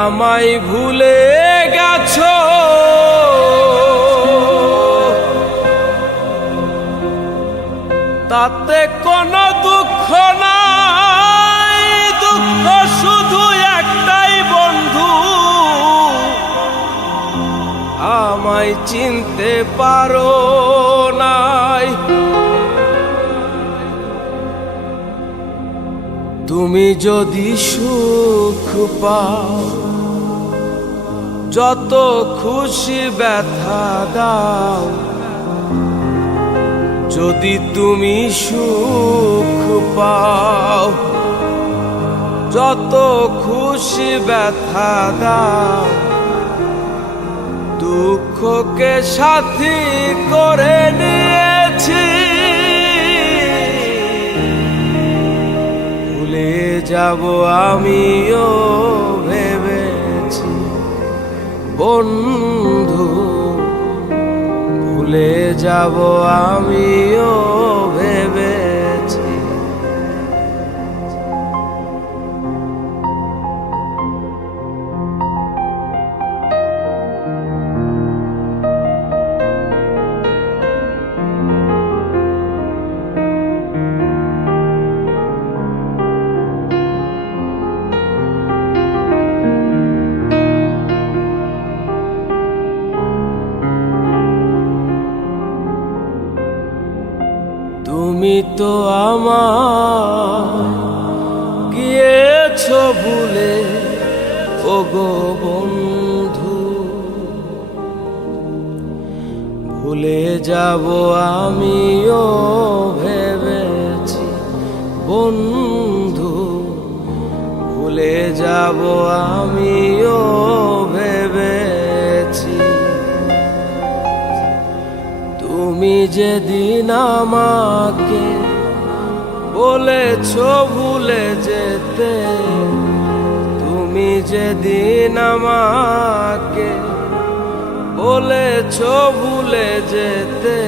আমায় ভুলে গেছো, তাতে কোনো দুঃখ নাই, দুঃখ শুধু একটাই বন্ধু, আমায় চিনতে পারো নাই। তুমি যদি সুখ পাও, যত খুশি ব্যথা দাও, যদি তুমি সুখ পাও, যত খুশি ব্যথা দাও, দুঃখকে সাথী করে নিয়েছি, ভুলে যাব আমিও ভেবেছি বন্ধু, ভুলে যাব আমিও ভেবেছি। তুমি তো আমায় গিয়েছো ভুলে, ওগো বন্ধু, ভুলে যাব আমিও ভেবেছি বন্ধু, ভুলে যাব আমিও ভেবেছি। তুমি যেদিন আমাকে বলেছো ভুলে যেতে, তুমি যেদিন আমাকে বলেছো ভুলে যেতে,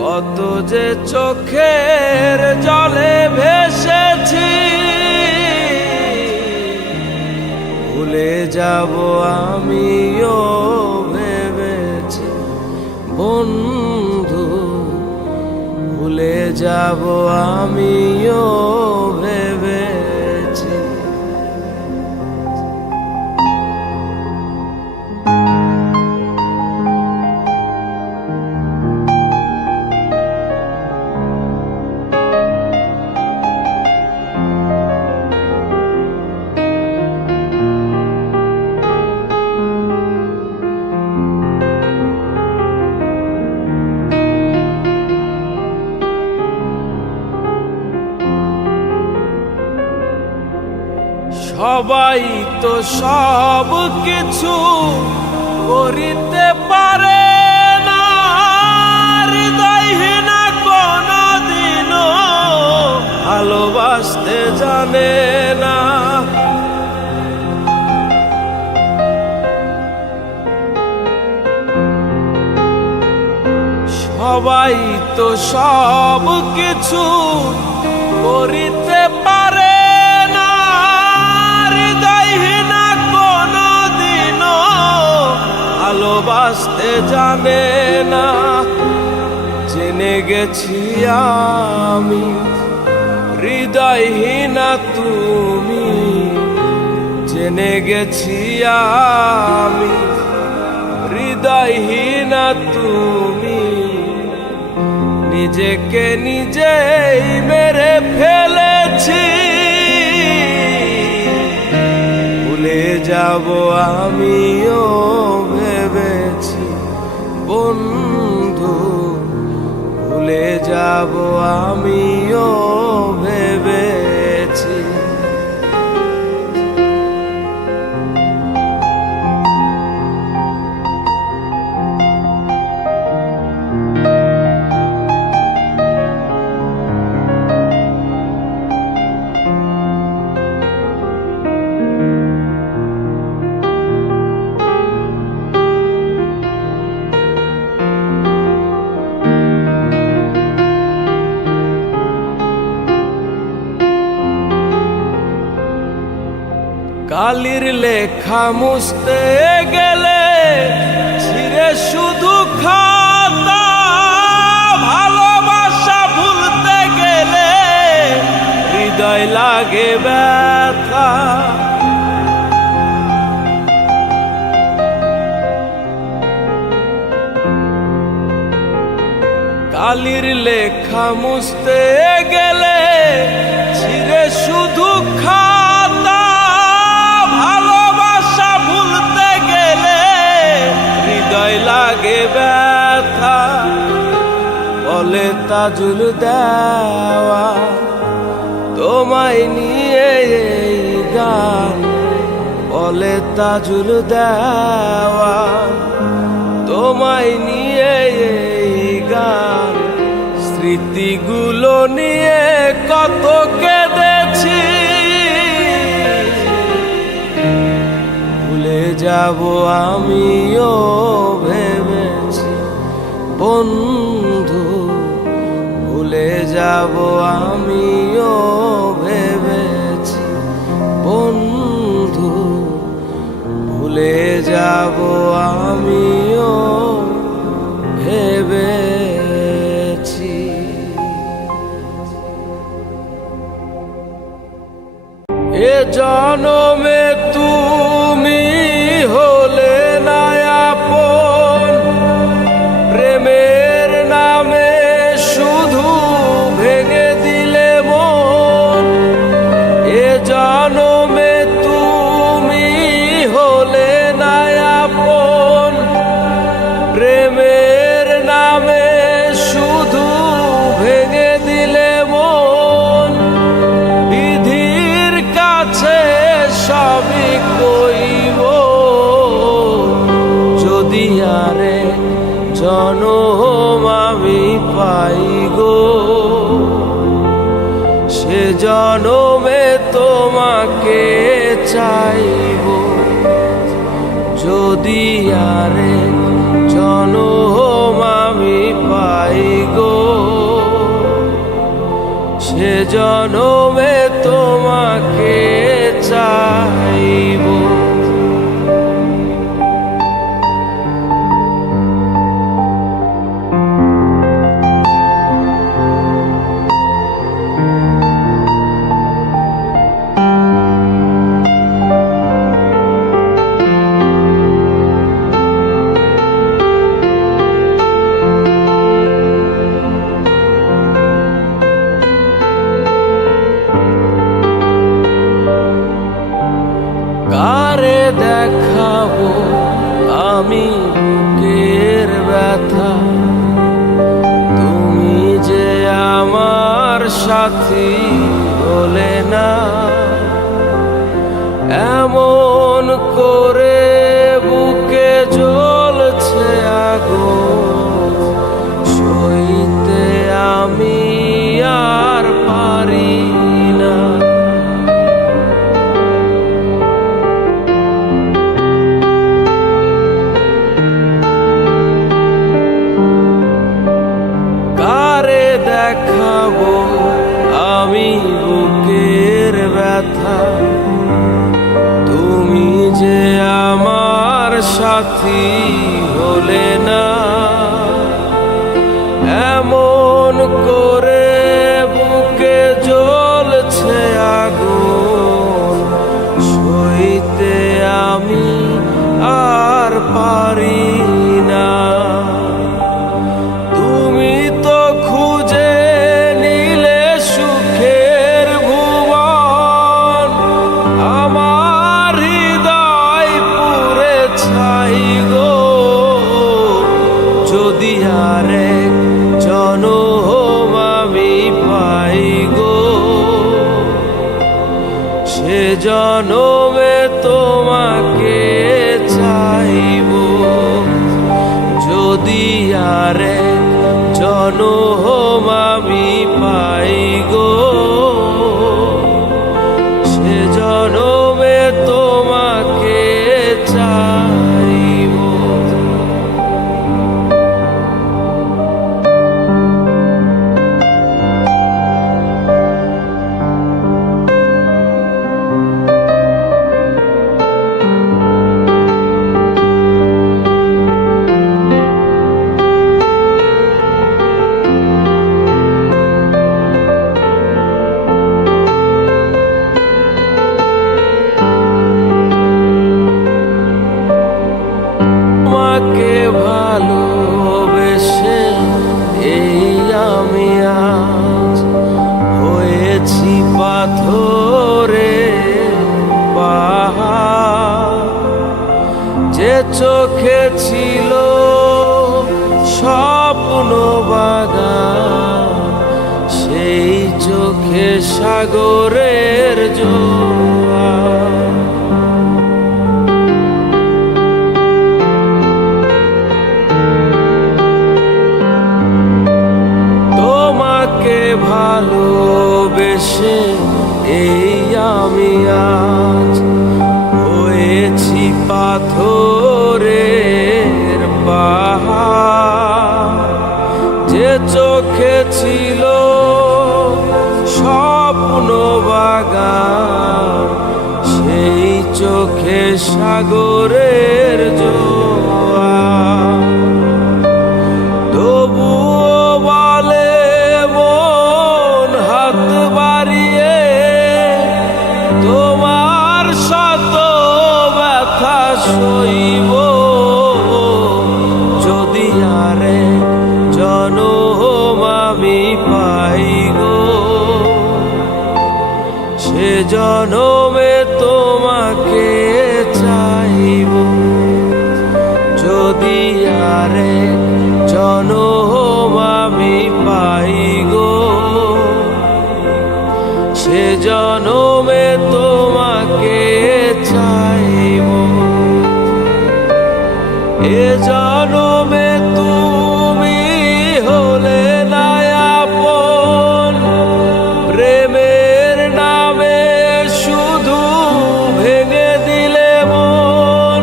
কত যে চোখের জলে ভেসেছি, ভুলে যাব আমিও ভেবেছি বন্ধু, ভুলে যাব আমিও ভেবেছি। সবাই তো সব কিছু করিতে পারে না, হৃদয়হীনা কোনদিনও ভালোবাসতে জানে না। সবাই তো সব কিছু করিতে পারে, ভালোবাসতে জানে না। জেনে গেছি আমি হৃদয়হীনা তুমি, জেনে গেছি আমি হৃদয়হীনা তুমি, নিজেকে নিজেই মেরে ফেলেছি, ভুলে যাব আমিও ভেবেছি বন্ধু, ভুলে যাব আমিও ভেবেছি। কালির লেখা মুছতে গেলে ছিঁড়ে শুধু খাতা, ভালোবাসা ভুলতে গেলে হৃদয় লাগে ব্যথা। কালির লেখা মুছতে গেলে ছিঁড়ে শুধু খাতা, ভালোবাসা ভুলতে গেলে হৃদয় লাগে ব্যথা। বলে তাজুল দেওয়া তোমায় নিয়ে এই গান, বলে তাজুল দেওয়া তোমায় নিয়ে এই গান। স্মৃতিগুলো নিয়ে কত কেঁদেছি, ভুলে যাব আমিও ভেবেছি বন্ধু, ভুলে যাব আমিও ভেবেছি বন্ধু, ভুলে যাব আমিও ভেবেছি। এ জনমে তুমি হলে না আপন, প্রেমের নামে শুধু ভেঙে দিলে মন। এ জনমে তুমি হলে না আপন, প্রেমের নামে শুধু ভেঙে দিলে মন। বিধির কাছে সবই কইব, যদি আরে জনম আমি পাই গো, সে জনমে তোমাকে চাইব। যদি আরে জনম আমি পাই গো, সে জনমে তোমাকে চাইব। কারে দেখাবো আমি বুকের ব্যথা, তুমি যে আমার সাথী হলে না। এমন করে বুকে জ্বলছে আগুন, সইতে আমি আর পারি না। দেখাবো আমি বুকের ব্যথা, তুমি যে আমার সাথী হলে না। এমন করে বুকে জ্বলছে আগুন, সইতে আমি আর পারি না। যদি আরেক জনম আমি পাই গো, সে জনমে তোমাকে চাইব। যদি আরেক জনম আমি পাই গো, সে জনমে তোমাকে চাইব। চোখে ছিল স্বপ্ন বাগান, সেই চোখে সাগরের জোয়ার। তোমাকে ভালোবেসে এই আমি আজ হয়েছি পাথরের পাহাড়। যে চোখে ছিল স্বপ্ন বাগান, সেই চোখে সাগরের জোয়ার। তবুও বলে মন হাত বাড়িয়ে, তোমার শত ব্যথা সইব যদি আরে জনম আমি পাই গো। সে জনমে তোমাকে চাইব যদি আরে জনম আমি পাই গো। সে জনমে তোমাকে চাইব। এ জনমে তুমি হলে না আপন, প্রেমের নামে শুধু ভেঙে দিলে মন।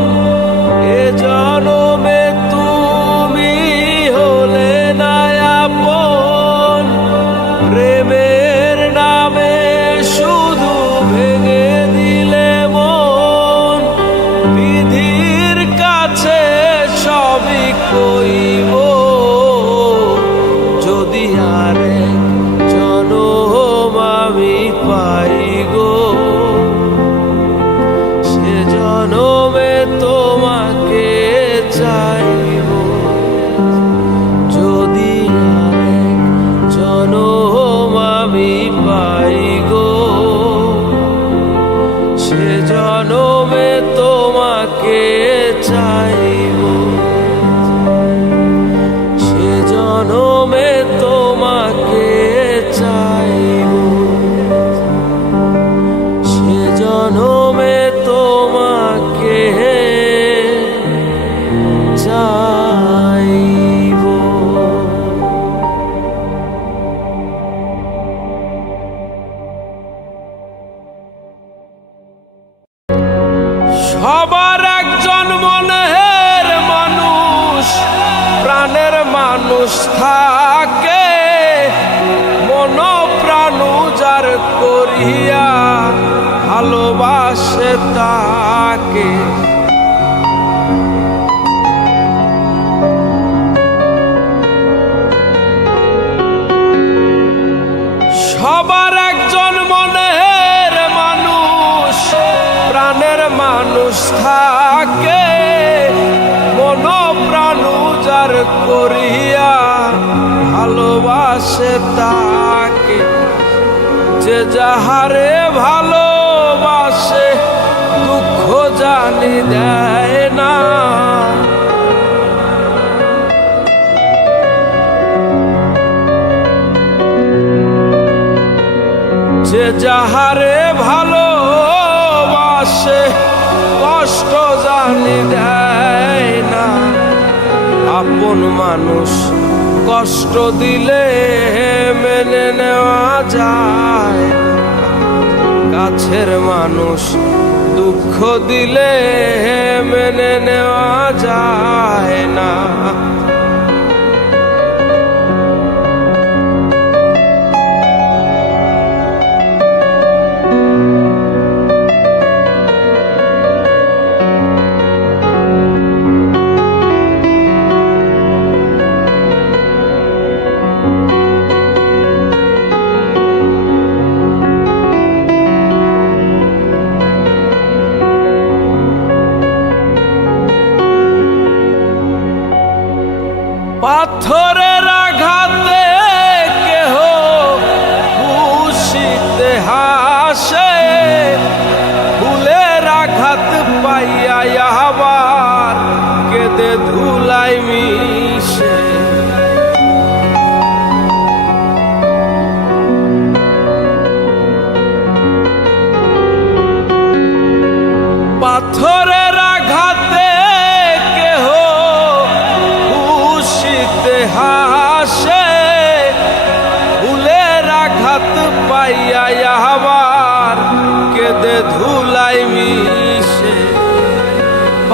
এ জনমে তুমি হলে না আপন, প্রেমের নামে শুধু ভেঙে দিলে মন। বিধির কাছে সবই কইব যদি আরেক জনম আমি পাই গো। সে জনমে তোমাকে চাইব যদি আরেক জনম আমি পাই গো। সে জনমে তোমাকে চাইব। সে জনমে তোমাকে চাইব। সে জনমে তোমাকে চাইব। সবার একজন মনের মানুষ, প্রাণের মানুষ থাকে, মন প্রাণ যার করিয়া ভালোবাসে তাকে। সবার একজন মনের মানুষ, প্রাণের মানুষ থাকে, মন প্রাণ যার করিয়া ভালোবাসে তাকে। যে যাহারে ভালোবাসে দুঃখ জানি দেয় না, যে যাহারে ভালোবাসে কষ্ট জানি দেয় না। আপন মানুষ কষ্ট দিলে মেনে নেওয়া যায়, কাছের মানুষ দুঃখ দিলে মেনে নেওয়া যায় না। পাথরের আঘাতে কেহ খুশিতে হাসে, ফুলের আঘাত পাইয়া আবার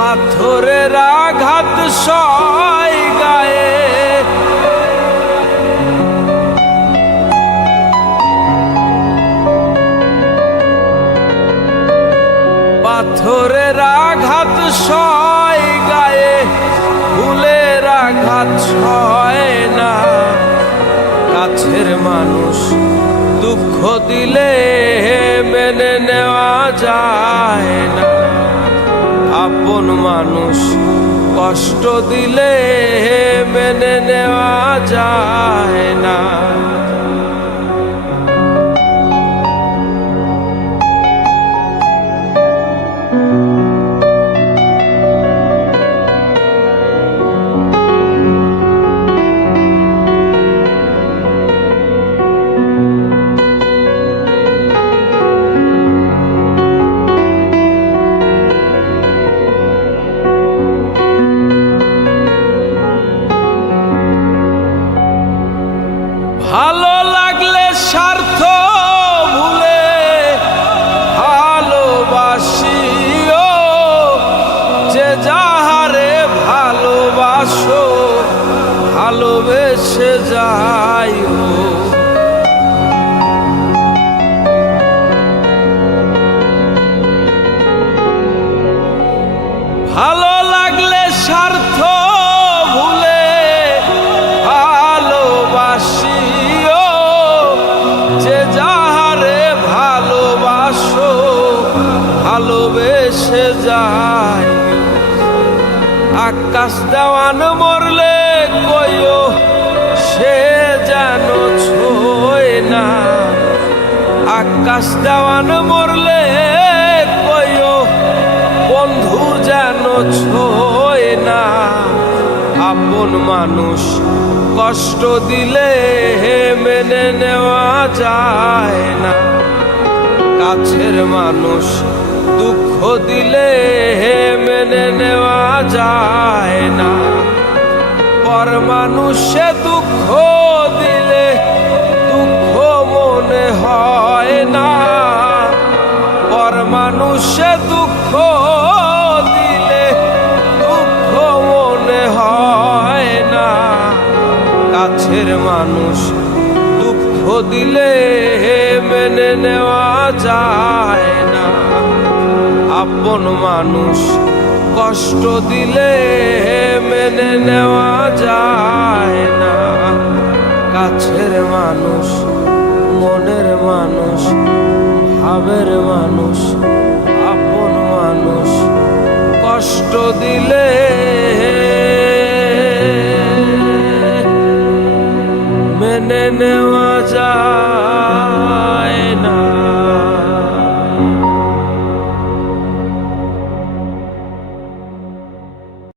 পাথরের আঘাত সয় গায়ে, পাথরের আঘাত সয় গায়ে, ফুলের আঘাত সয় না। কাছের মানুষ দুঃখ দিলে মেনে নেওয়া যায় না, আপন মানুষ কষ্ট দিলে মেনে নেওয়া যায় না। ভালো লাগলে স্বার্থ ভুলে ভালোবাসিও, যে যাহারে ভালোবাসো ভালোবেসে যাইও। ভালো লাগলে স্বার্থ ভুলে ভালোবাসিও, যে যাহারে ভালোবাসো ভালোবেসে যায়। আকাশ দেওয়ান মরলে কইও সে যেন ছোয় না, আকাশ দেওয়ান মরলে কইও বন্ধু যেন ছোয় না। আপন মানুষ কষ্ট দিলে মেনে নেওয়া যায় না, কাছের মানুষ দুঃখ দিলে মেনে নেওয়া যায় না। পর মানুষে দুঃখ দিলে দুঃখ মনে হয় না, পর মানুষে দুঃখ দিলে দুঃখ মনে হয় না। কাছের মানুষ দুঃখ দিলে মেনে নেওয়া যায় না, আপন মানুষ কষ্ট দিলে মেনে নেওয়া যায় না। কাছের মানুষ, মনের মানুষ, ভাবের মানুষ, আপন মানুষ কষ্ট দিলে মেনে নেওয়া যায়।